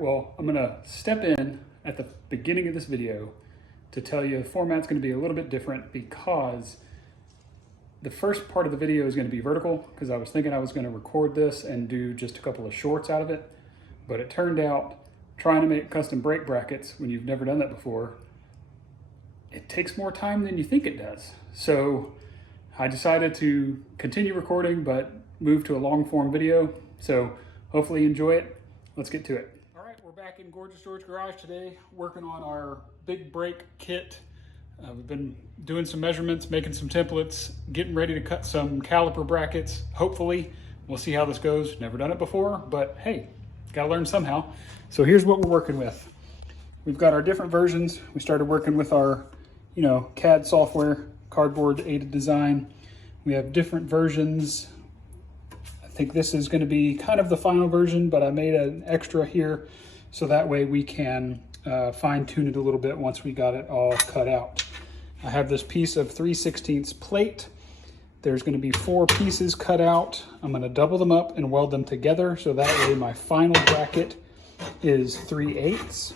well, I'm gonna step in at the beginning of this video to tell you the format's gonna be a little bit different because the first part of the video is gonna be vertical because I was thinking I was gonna record this and do just a couple of shorts out of it. But it turned out trying to make custom brake brackets when you've never done that before, it takes more time than you think it does. So I decided to continue recording, but move to a long form video. So hopefully you enjoy it. Let's get to it. All right, we're back in Gorgeous George Garage today, working on our big brake kit. We've been doing some measurements, making some templates, getting ready to cut some caliper brackets. Hopefully, we'll see how this goes. Never done it before, but hey, gotta learn somehow. So here's what we're working with. We've got our different versions. We started working with our, CAD software, cardboard aided design. We have different versions. I think this is going to be kind of the final version, but I made an extra here so that way we can fine tune it a little bit once we got it all cut out. I have this piece of 3/16 plate. There's going to be 4 pieces cut out. I'm going to double them up and weld them together so that way my final bracket is 3/8.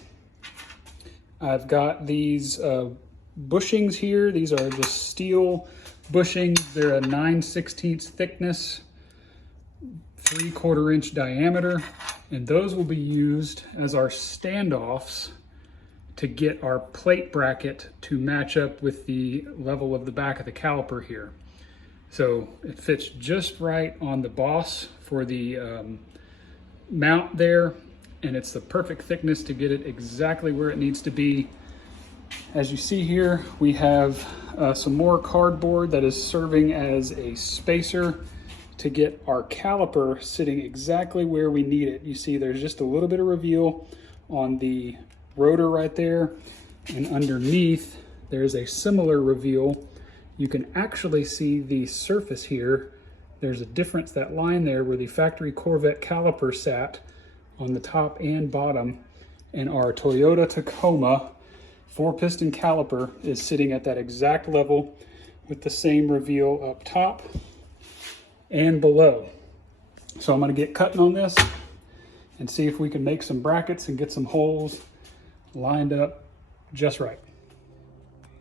I've got these bushings here. These are just steel bushings. They're a 9/16 thickness, 3/4 inch diameter, and those will be used as our standoffs to get our plate bracket to match up with the level of the back of the caliper here. So it fits just right on the boss for the mount there, and it's the perfect thickness to get it exactly where it needs to be. As you see here, we have some more cardboard that is serving as a spacer to get our caliper sitting exactly where we need it. You see there's just a little bit of reveal on the rotor right there, and underneath there's a similar reveal. You can actually see the surface here. There's a difference, that line there where the factory Corvette caliper sat on the top and bottom, and our Toyota Tacoma 4-piston caliper is sitting at that exact level with the same reveal up top and below. So I'm going to get cutting on this and see if we can make some brackets and get some holes lined up just right.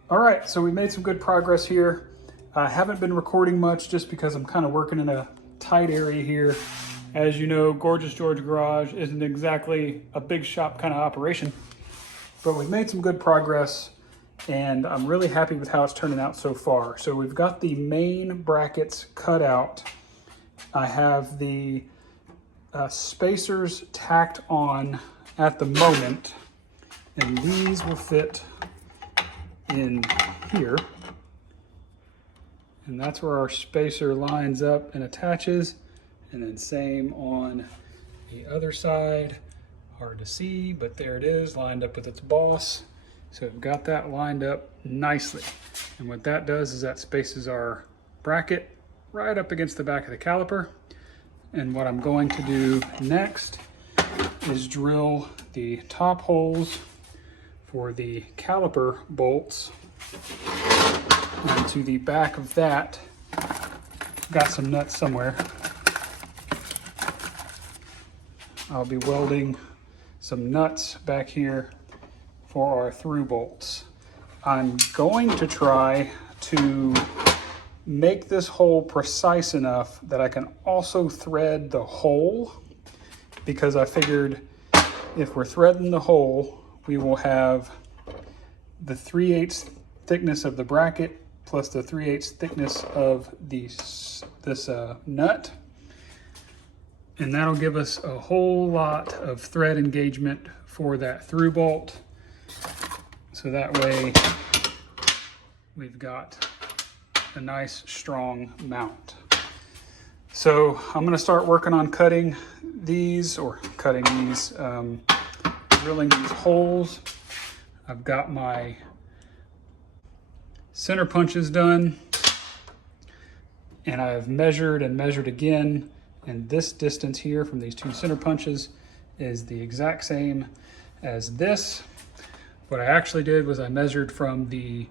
All right, so we made some good progress here. I haven't been recording much just because I'm kind of working in a tight area here. As you know, Gorgeous George Garage isn't exactly a big shop kind of operation, but we've made some good progress and I'm really happy with how it's turning out so far. So we've got the main brackets cut out. I have the spacers tacked on at the moment, and these will fit in here. And that's where our spacer lines up and attaches. And then same on the other side. Hard to see, but there it is, lined up with its boss. So we've got that lined up nicely. And what that does is that spaces our bracket right up against the back of the caliper. And what I'm going to do next is drill the top holes for the caliper bolts into the back of that. Got some nuts somewhere. I'll be welding some nuts back here for our through bolts. I'm going to try to make this hole precise enough that I can also thread the hole, because I figured if we're threading the hole, we will have the 3/8 thickness of the bracket plus the 3/8 thickness of this nut. And that'll give us a whole lot of thread engagement for that through bolt. So that way we've got a nice strong mount. So I'm gonna start working on cutting these, drilling these holes. I've got my center punches done, and I've measured and measured again. And this distance here from these 2 center punches is the exact same as this. What I actually did was I measured from the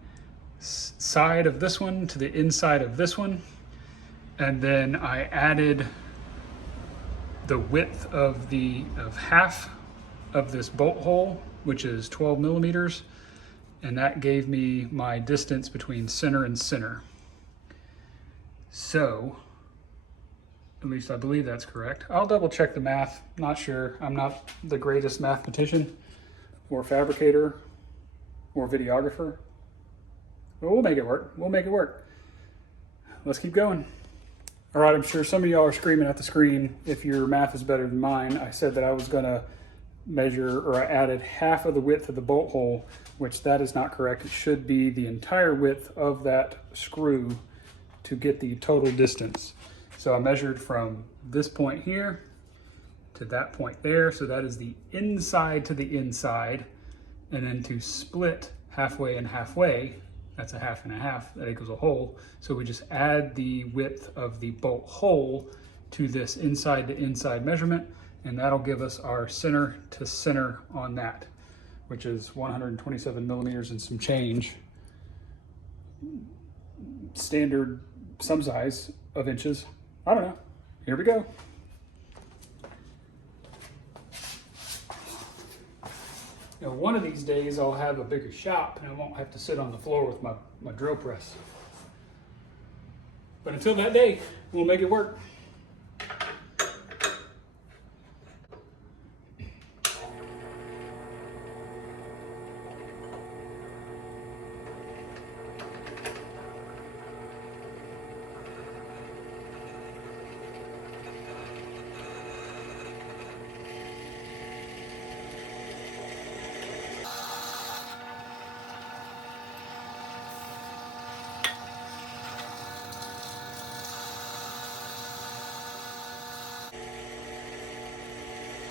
side of this one to the inside of this one, and then I added the width of half of this bolt hole, which is 12 millimeters, and that gave me my distance between center and center. So, at least I believe that's correct. I'll double check the math, not sure. I'm not the greatest mathematician or fabricator or videographer, but we'll make it work. We'll make it work. Let's keep going. All right, I'm sure some of y'all are screaming at the screen if your math is better than mine. I said that I was gonna measure, or I added half of the width of the bolt hole, which that is not correct. It should be the entire width of that screw to get the total distance. So I measured from this point here to that point there. So that is the inside to the inside. And then to split halfway and halfway, that's a half and a half, that equals a hole. So we just add the width of the bolt hole to this inside to inside measurement, and that'll give us our center to center on that, which is 127 millimeters and some change. Standard some size of inches. I don't know. Here we go. You know, one of these days I'll have a bigger shop and I won't have to sit on the floor with my drill press. But until that day, we'll make it work.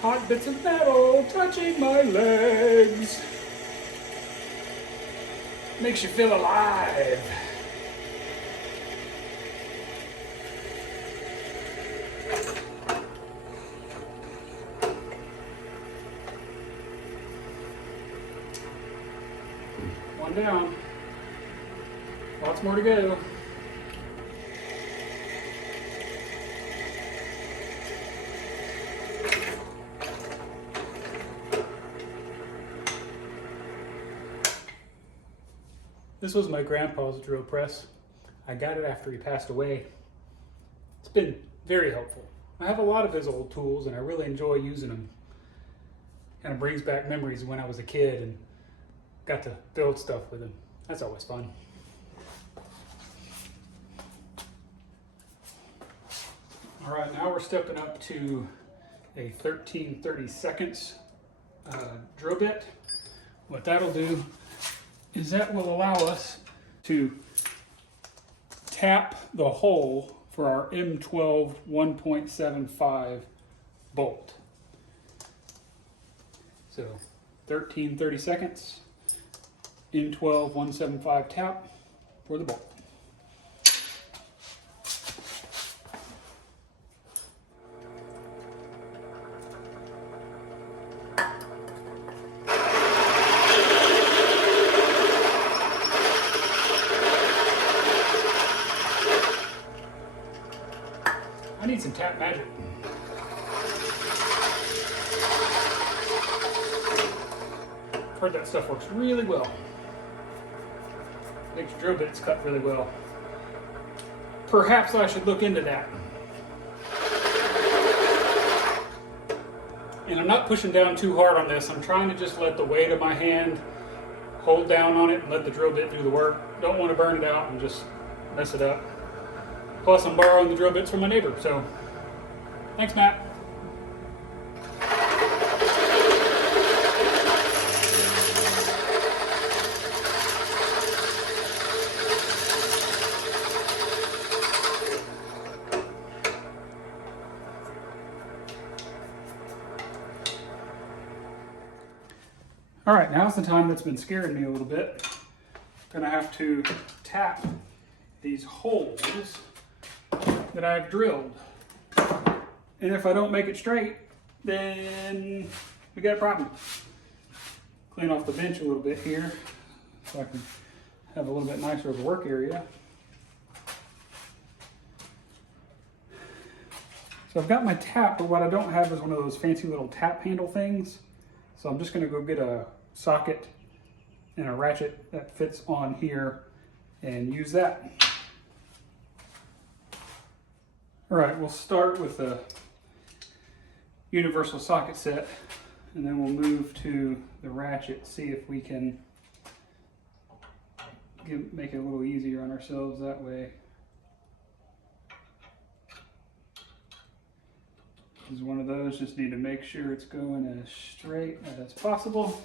Hot bits of metal touching my legs. Makes you feel alive. One down. Lots more to go. This was my grandpa's drill press. I got it after he passed away. It's been very helpful. I have a lot of his old tools and I really enjoy using them. Kind of brings back memories of when I was a kid and got to build stuff with him. That's always fun. All right, now we're stepping up to a 13/32 drill bit. What that'll do is that will allow us to tap the hole for our M12 1.75 bolt. So 13/32, M12 175 tap for the bolt. I need some tap magic. Heard that stuff works really well. Makes drill bits cut really well. Perhaps I should look into that. And I'm not pushing down too hard on this. I'm trying to just let the weight of my hand hold down on it and let the drill bit do the work. Don't want to burn it out and just mess it up. Plus, I'm borrowing the drill bits from my neighbor, so thanks, Matt. All right, now's the time that's been scaring me a little bit. I'm gonna have to tap these holes that I've drilled. And if I don't make it straight, then we got a problem. Clean off the bench a little bit here so I can have a little bit nicer of a work area. So I've got my tap, but what I don't have is one of those fancy little tap handle things. So I'm just going to go get a socket and a ratchet that fits on here and use that. All right, we'll start with the universal socket set, and then we'll move to the ratchet, see if we can make it a little easier on ourselves that way. This is one of those, just need to make sure it's going as straight as possible.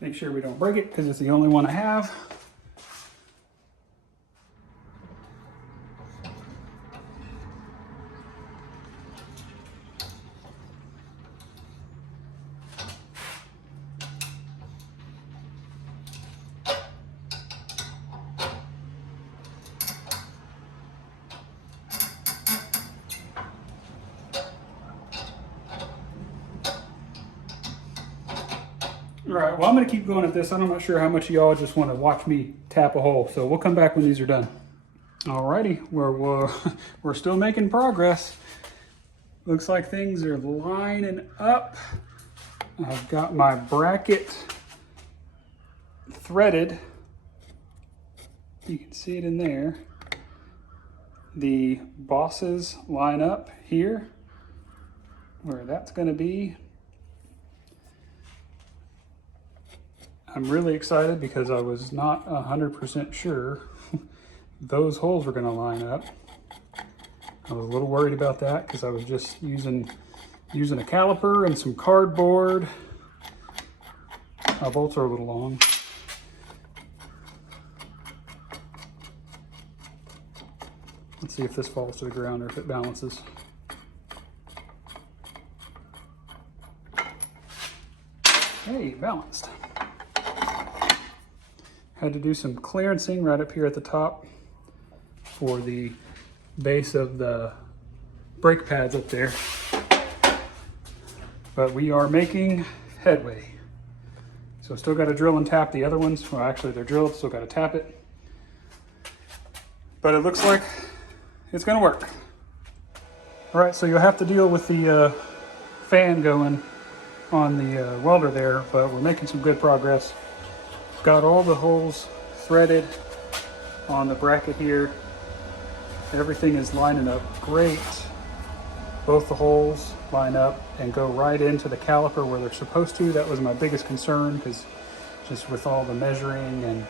Make sure we don't break it because it's the only one I have. All right, well, I'm gonna keep going at this. I'm not sure how much of y'all just wanna watch me tap a hole, so we'll come back when these are done. Alrighty, we're still making progress. Looks like things are lining up. I've got my bracket threaded. You can see it in there. The bosses line up here, where that's gonna be. I'm really excited because I was not 100% sure those holes were gonna line up. I was a little worried about that because I was just using a caliper and some cardboard. My bolts are a little long. Let's see if this falls to the ground or if it balances. Hey, balanced. Had to do some clearancing right up here at the top for the base of the brake pads up there. But we are making headway. So still got to drill and tap the other ones. Well, actually they're drilled, still got to tap it. But it looks like it's going to work. All right, so you'll have to deal with the fan going on the welder there, but we're making some good progress. Got all the holes threaded on the bracket here. Everything is lining up great. Both the holes line up and go right into the caliper where they're supposed to. That was my biggest concern because just with all the measuring and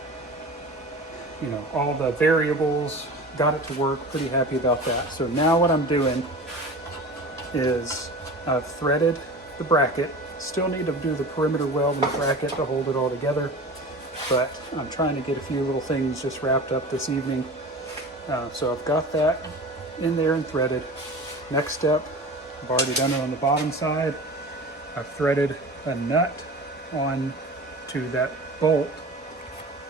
all the variables, got it to work. Pretty happy about that. So now what I'm doing is I've threaded the bracket. Still need to do the perimeter weld in the bracket to hold it all together. But I'm trying to get a few little things just wrapped up this evening. So I've got that in there and threaded. Next step, I've already done it on the bottom side. I've threaded a nut on to that bolt,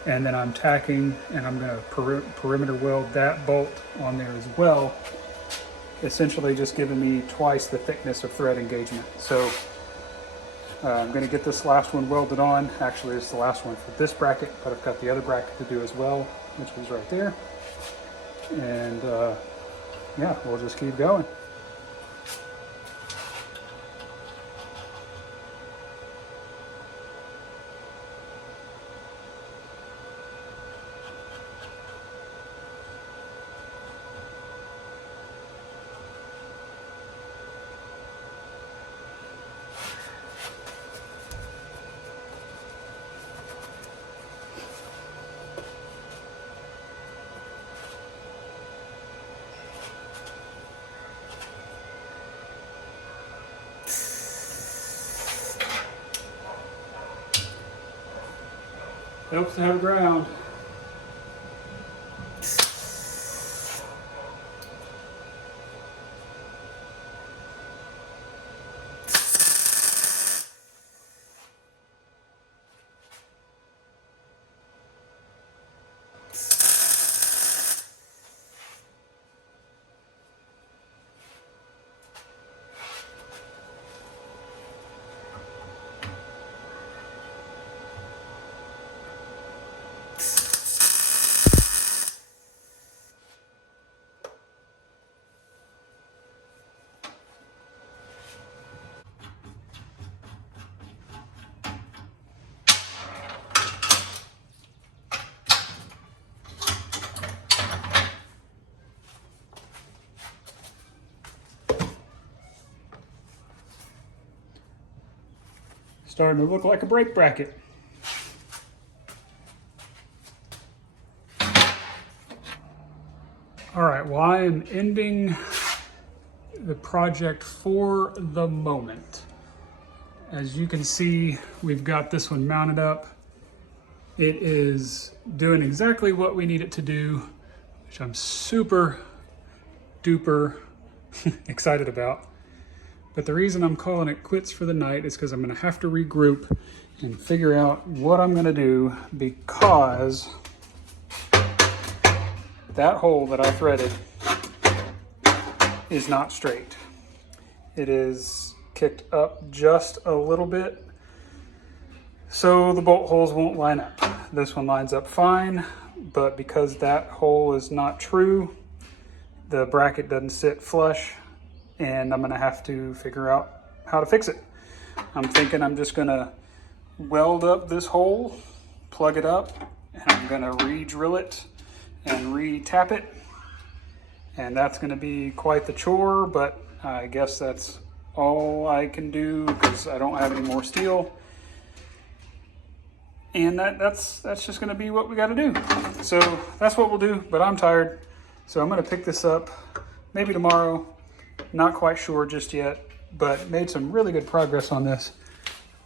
and then I'm tacking and I'm going to perimeter weld that bolt on there as well, essentially just giving me twice the thickness of thread engagement. So I'm going to get this last one welded on. Actually, it's the last one for this bracket, but I've got the other bracket to do as well, which is right there. And yeah, we'll just keep going. Helps to have ground. starting to look like a brake bracket. All right, well, I am ending the project for the moment. As you can see, we've got this one mounted up. It is doing exactly what we need it to do, which I'm super duper excited about. But the reason I'm calling it quits for the night is because I'm gonna have to regroup and figure out what I'm gonna do, because that hole that I threaded is not straight. It is kicked up just a little bit, so the bolt holes won't line up. This one lines up fine, but because that hole is not true, the bracket doesn't sit flush, and I'm gonna have to figure out how to fix it. I'm thinking I'm just gonna weld up this hole, plug it up, and I'm gonna re-drill it and re-tap it. And that's gonna be quite the chore, but I guess that's all I can do because I don't have any more steel. And that's just gonna be what we gotta do. So that's what we'll do, but I'm tired. So I'm gonna pick this up maybe tomorrow. Not quite sure just yet, but made some really good progress on this.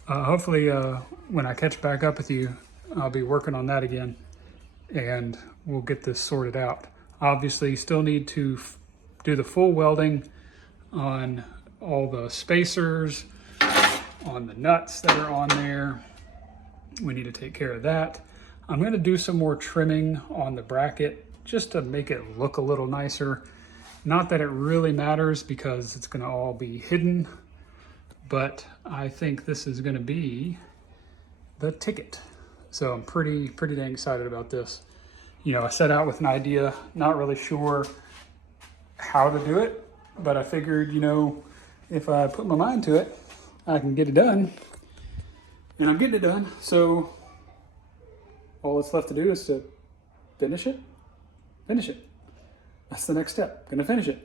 Hopefully when I catch back up with you, I'll be working on that again and we'll get this sorted out. Obviously, still need to do the full welding on all the spacers, on the nuts that are on there. We need to take care of that. I'm going to do some more trimming on the bracket just to make it look a little nicer. Not that it really matters because it's going to all be hidden, but I think this is going to be the ticket. So I'm pretty dang excited about this. You know, I set out with an idea, not really sure how to do it, but I figured, you know, if I put my mind to it, I can get it done. And I'm getting it done. So all that's left to do is to finish it. Finish it. That's the next step. Gonna finish it.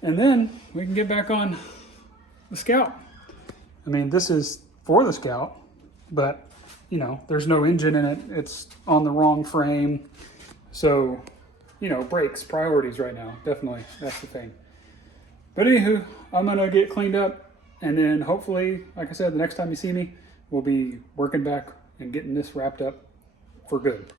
And then we can get back on the Scout. I mean, this is for the Scout, but you know, there's no engine in it. It's on the wrong frame. So, you know, brakes, priorities right now. Definitely, that's the thing. But anywho, I'm gonna get cleaned up, and then hopefully, like I said, the next time you see me, we'll be working back and getting this wrapped up for good.